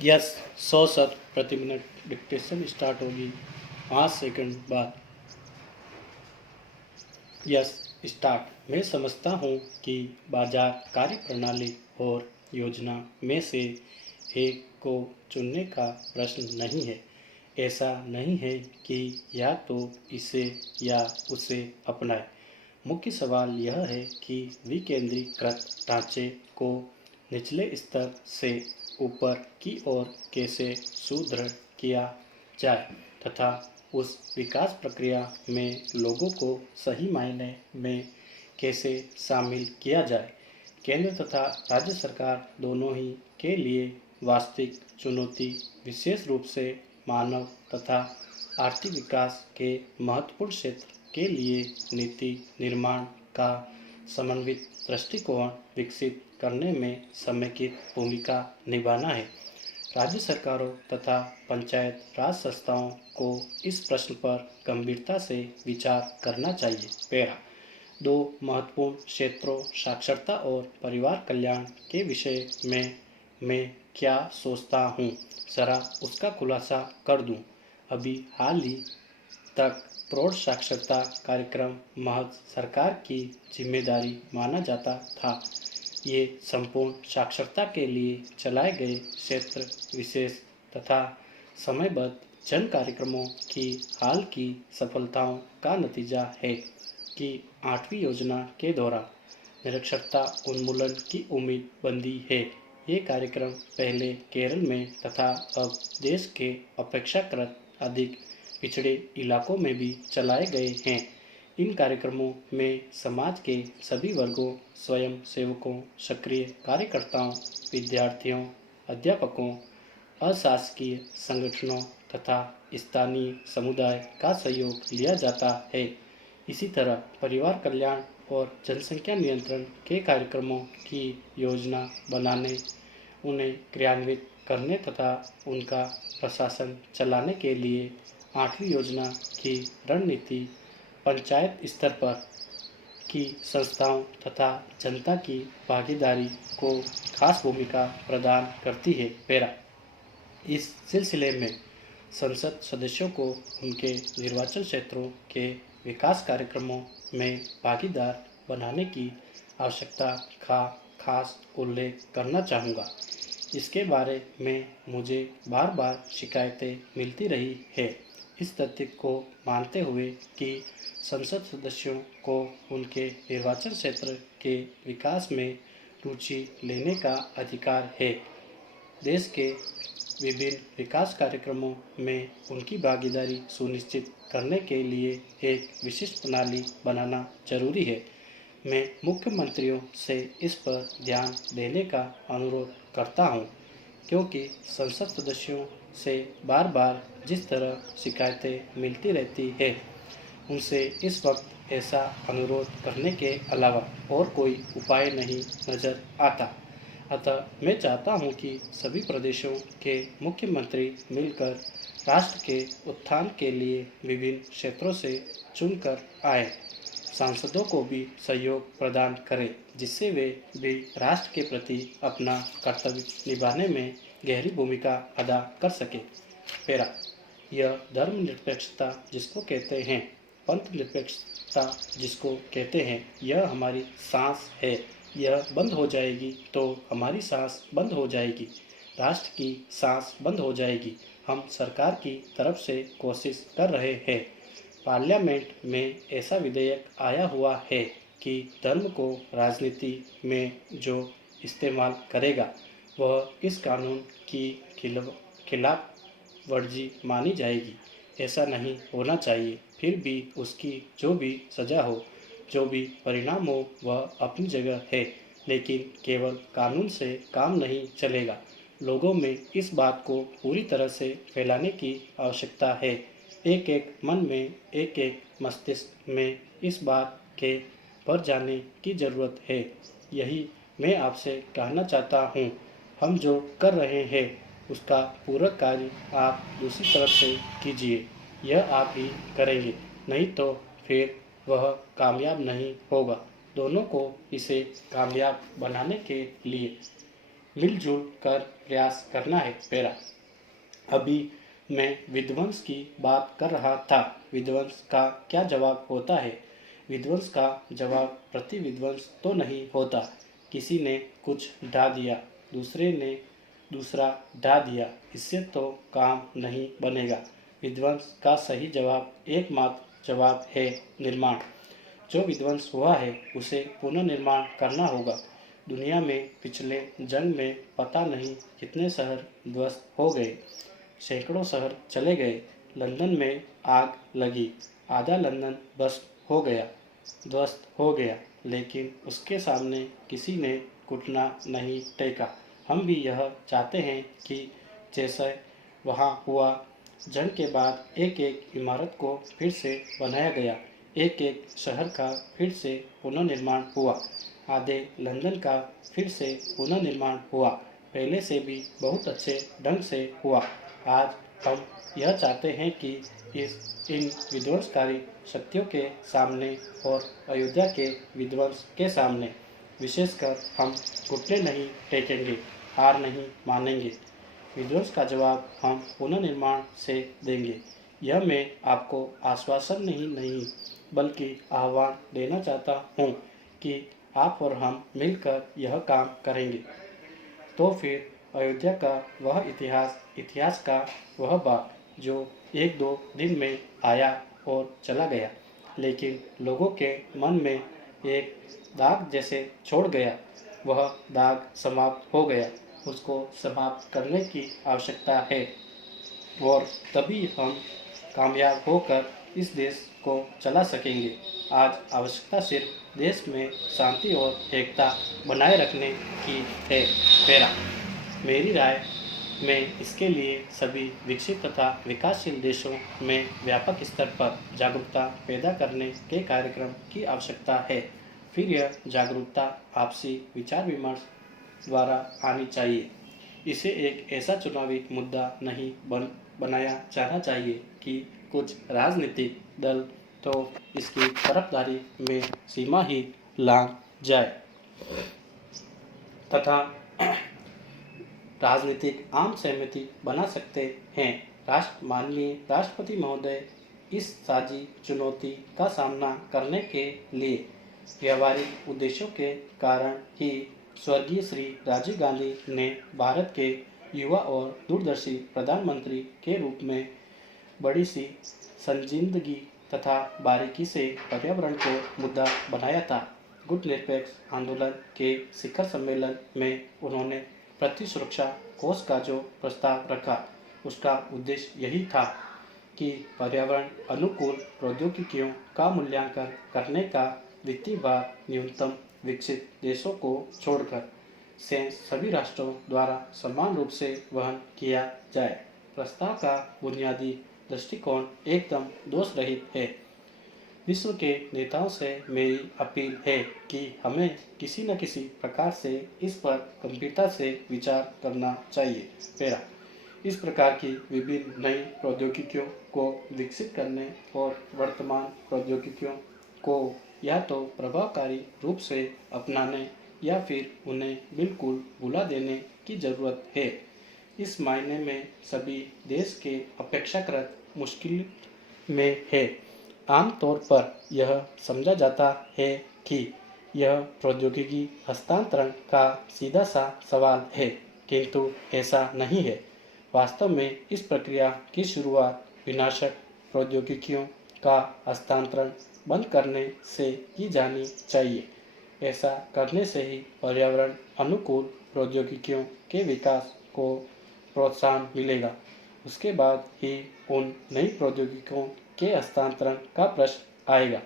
Yes, 100 प्रति minute dictation start होगी 5 second बाद। Yes, start. मैं समझता हूँ कि बाजार कार्यप्रणाली और योजना में से एक को चुनने का प्रश्न नहीं है। ऐसा नहीं है कि या तो इसे या उसे अपनाएं। मुख्य सवाल यह है कि विकेंद्रीकृत ढांचे को निचले स्तर से ऊपर की ओर कैसे सुदृढ़ किया जाए तथा उस विकास प्रक्रिया में लोगों को सही मायने में कैसे शामिल किया जाए। केंद्र तथा राज्य सरकार दोनों ही के लिए वास्तविक चुनौती विशेष रूप से मानव तथा आर्थिक विकास के महत्वपूर्ण क्षेत्र के लिए नीति निर्माण का समन्वित दृष्टिकोण विकसित करने में समेकित भूमिका निभाना है। राज्य सरकारों तथा पंचायत राज संस्थाओं को इस प्रश्न पर गंभीरता से विचार करना चाहिए। पैरा 2 महत्वपूर्ण क्षेत्रों साक्षरता और परिवार कल्याण के विषय में मैं क्या सोचता हूँ, जरा उसका खुलासा कर दूँ। अभी हाल ही तक प्रौढ़ साक्षरता कार्यक्रम महज सरकार की जिम्मेदारी माना जाता था। ये संपूर्ण साक्षरता के लिए चलाए गए क्षेत्र विशेष तथा समयबद्ध जन कार्यक्रमों की हाल की सफलताओं का नतीजा है कि 8वीं योजना के दौरान निरक्षरता उन्मूलन की उम्मीद बंधी है। ये कार्यक्रम पहले केरल में तथा अब देश के अपेक्षाकृत अधिक पिछड़े इलाकों में भी चलाए गए हैं। इन कार्यक्रमों में समाज के सभी वर्गों, स्वयं सेवकों, सक्रिय कार्यकर्ताओं, विद्यार्थियों, अध्यापकों, अशासकीय संगठनों तथा स्थानीय समुदाय का सहयोग लिया जाता है। इसी तरह परिवार कल्याण और जनसंख्या नियंत्रण के कार्यक्रमों की योजना बनाने, उन्हें क्रियान्वित करने तथा उनका प्रशासन चलाने के लिए 8वीं योजना की रणनीति पंचायत स्तर पर की संस्थाओं तथा जनता की भागीदारी को खास भूमिका प्रदान करती है। पैरा इस सिलसिले में संसद सदस्यों को उनके निर्वाचन क्षेत्रों के विकास कार्यक्रमों में भागीदार बनाने की आवश्यकता का खास उल्लेख करना चाहूँगा। इसके बारे में मुझे बार बार शिकायतें मिलती रही है। इस तथ्य को मानते हुए कि संसद सदस्यों को उनके निर्वाचन क्षेत्र के विकास में रुचि लेने का अधिकार है, देश के विभिन्न विकास कार्यक्रमों में उनकी भागीदारी सुनिश्चित करने के लिए एक विशिष्ट प्रणाली बनाना जरूरी है। मैं मुख्यमंत्रियों से इस पर ध्यान देने का अनुरोध करता हूं, क्योंकि संसद सदस्यों से बार बार जिस तरह शिकायतें मिलती रहती है, उनसे इस वक्त ऐसा अनुरोध करने के अलावा और कोई उपाय नहीं नज़र आता। अतः मैं चाहता हूं कि सभी प्रदेशों के मुख्यमंत्री मिलकर राष्ट्र के उत्थान के लिए विभिन्न क्षेत्रों से चुनकर आए, सांसदों को भी सहयोग प्रदान करें, जिससे वे भी राष्ट्र के प्रति अपना कर्तव्य निभाने में गहरी भूमिका अदा कर सके। पैरा यह धर्मनिरपेक्षता जिसको कहते हैं, पंथ निरपेक्षता जिसको कहते हैं, यह हमारी सांस है। यह बंद हो जाएगी तो हमारी सांस बंद हो जाएगी, राष्ट्र की सांस बंद हो जाएगी। हम सरकार की तरफ से कोशिश कर रहे हैं। पार्लियामेंट में ऐसा विधेयक आया हुआ है कि धर्म को राजनीति में जो इस्तेमाल करेगा वह इस कानून की खिलाफ वर्जी मानी जाएगी। ऐसा नहीं होना चाहिए। फिर भी उसकी जो भी सज़ा हो, जो भी परिणाम हो, वह अपनी जगह है, लेकिन केवल कानून से काम नहीं चलेगा। लोगों में इस बात को पूरी तरह से फैलाने की आवश्यकता है। एक एक मन में, एक एक मस्तिष्क में इस बात के भर जाने की ज़रूरत है। यही मैं आपसे कहना चाहता हूँ। हम जो कर रहे हैं उसका पूरक कार्य आप दूसरी तरफ से कीजिए। यह आप ही करेंगे, नहीं तो फिर वह कामयाब नहीं होगा। दोनों को इसे कामयाब बनाने के लिए मिलजुल कर प्रयास करना है। मेरा अभी मैं विध्वंस की बात कर रहा था। विध्वंस का क्या जवाब होता है? विध्वंस का जवाब प्रति विध्वंस तो नहीं होता। किसी ने कुछ ढा दिया, दूसरे ने दूसरा ढा दिया, इससे तो काम नहीं बनेगा। विध्वंस का सही जवाब, एकमात्र जवाब है निर्माण। जो विध्वंस हुआ है उसे पुनर्निर्माण करना होगा। दुनिया में पिछले जंग में पता नहीं कितने शहर ध्वस्त हो गए, सैकड़ों शहर चले गए। लंदन में आग लगी, आधा लंदन बस हो गया, ध्वस्त हो गया, लेकिन उसके सामने किसी ने घुटना नहीं टेका। हम भी यह चाहते हैं कि जैसे वहाँ हुआ, जंग के बाद एक एक इमारत को फिर से बनाया गया, एक एक शहर का फिर से पुनर्निर्माण हुआ, आधे लंदन का फिर से पुनर्निर्माण हुआ, पहले से भी बहुत अच्छे ढंग से हुआ। आज हम यह चाहते हैं कि इन विध्वंसकारी शक्तियों के सामने और अयोध्या के विध्वंस के सामने विशेषकर हम घुटने नहीं टेकेंगे, हार नहीं मानेंगे। विध्वंस का जवाब हम पुनर्निर्माण से देंगे। यह मैं आपको आश्वासन नहीं बल्कि आह्वान देना चाहता हूँ कि आप और हम मिलकर यह काम करेंगे तो फिर अयोध्या का वह इतिहास का वह बाग जो एक दो दिन में आया और चला गया, लेकिन लोगों के मन में एक दाग जैसे छोड़ गया, वह दाग समाप्त हो गया। उसको समाप्त करने की आवश्यकता है और तभी हम कामयाब होकर इस देश को चला सकेंगे। आज आवश्यकता सिर्फ देश में शांति और एकता बनाए रखने की है। मेरा मेरी राय में इसके लिए सभी विकसित तथा विकासशील देशों में व्यापक स्तर पर जागरूकता पैदा करने के कार्यक्रम की आवश्यकता है। फिर यह जागरूकता आपसी विचार विमर्श द्वारा आनी चाहिए। इसे एक ऐसा चुनावी मुद्दा नहीं बनाया जाना चाहिए कि कुछ राजनीतिक दल तो इसकी तरफदारी में सीमा ही लांघ जाए तथा राजनीतिक आम सहमति बना सकते हैं। माननीय राष्ट्रपति महोदय इस साझी चुनौती का सामना करने के लिए व्यावहारिक उद्देश्यों के कारण ही स्वर्गीय श्री राजीव गांधी ने भारत के युवा और दूरदर्शी प्रधानमंत्री के रूप में बड़ी सी संजीदगी तथा बारीकी से पर्यावरण को मुद्दा बनाया था। गुट निरपेक्ष आंदोलन के शिखर सम्मेलन में उन्होंने पृथ्वी सुरक्षा कोष का जो प्रस्ताव रखा, उसका उद्देश्य यही था कि पर्यावरण अनुकूल प्रौद्योगिकियों का मूल्यांकन करने का वित्तीय भार न्यूनतम विकसित देशों को छोड़कर सभी राष्ट्रों द्वारा समान रूप से वहन किया जाए। प्रस्ताव का बुनियादी दृष्टिकोण एकदम दोष रहित है। विश्व के नेताओं से मेरी अपील है कि हमें किसी न किसी प्रकार से इस पर गंभीरता से विचार करना चाहिए। मेरा इस प्रकार की विभिन्न नई प्रौद्योगिकियों को विकसित करने और वर्तमान प्रौद्योगिकियों को या तो प्रभावकारी रूप से अपनाने या फिर उन्हें बिल्कुल भुला देने की जरूरत है। इस मायने में सभी देश के अपेक्षाकृत मुश्किल में है। आमतौर पर यह समझा जाता है कि यह प्रौद्योगिकी हस्तांतरण का सीधा सा सवाल है, किंतु ऐसा नहीं है। वास्तव में इस प्रक्रिया की शुरुआत विनाशक प्रौद्योगिकियों का हस्तांतरण बंद करने से की जानी चाहिए। ऐसा करने से ही पर्यावरण अनुकूल प्रौद्योगिकियों के विकास को प्रोत्साहन मिलेगा। उसके बाद ही उन नई प्रौद्योगिकियों के हस्तांतरण का प्रश्न आएगा।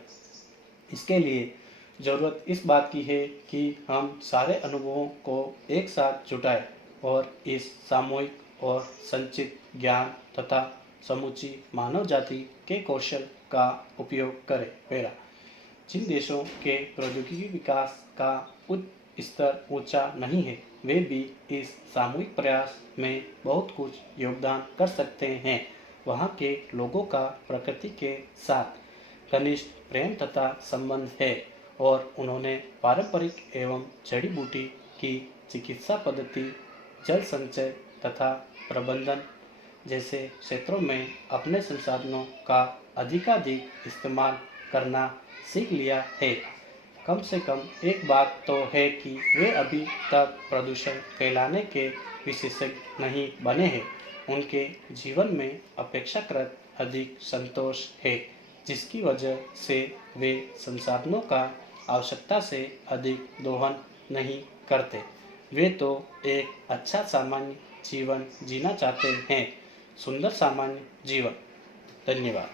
इसके लिए ज़रूरत इस बात की है कि हम सारे अनुभवों को एक साथ जुटाएं और इस सामूहिक और संचित ज्ञान तथा समूची मानव जाति के कौशल का उपयोग करें। पहला, जिन देशों के प्रौद्योगिकी विकास का उच्च स्तर ऊंचा नहीं है, वे भी इस सामूहिक प्रयास में बहुत कुछ योगदान कर सकते हैं। वहाँ के लोगों का प्रकृति के साथ घनिष्ठ प्रेम तथा संबंध है और उन्होंने पारंपरिक एवं जड़ी बूटी की चिकित्सा पद्धति जल संचय तथा प्रबंधन जैसे क्षेत्रों में अपने संसाधनों का अधिकाधिक इस्तेमाल करना सीख लिया है। कम से कम एक बात तो है कि वे अभी तक प्रदूषण फैलाने के विशेषज्ञ नहीं बने हैं। उनके जीवन में अपेक्षाकृत अधिक संतोष है, जिसकी वजह से वे संसाधनों का आवश्यकता से अधिक दोहन नहीं करते। वे तो एक अच्छा सामान्य जीवन जीना चाहते हैं, सुंदर सामान्य जीवन। धन्यवाद।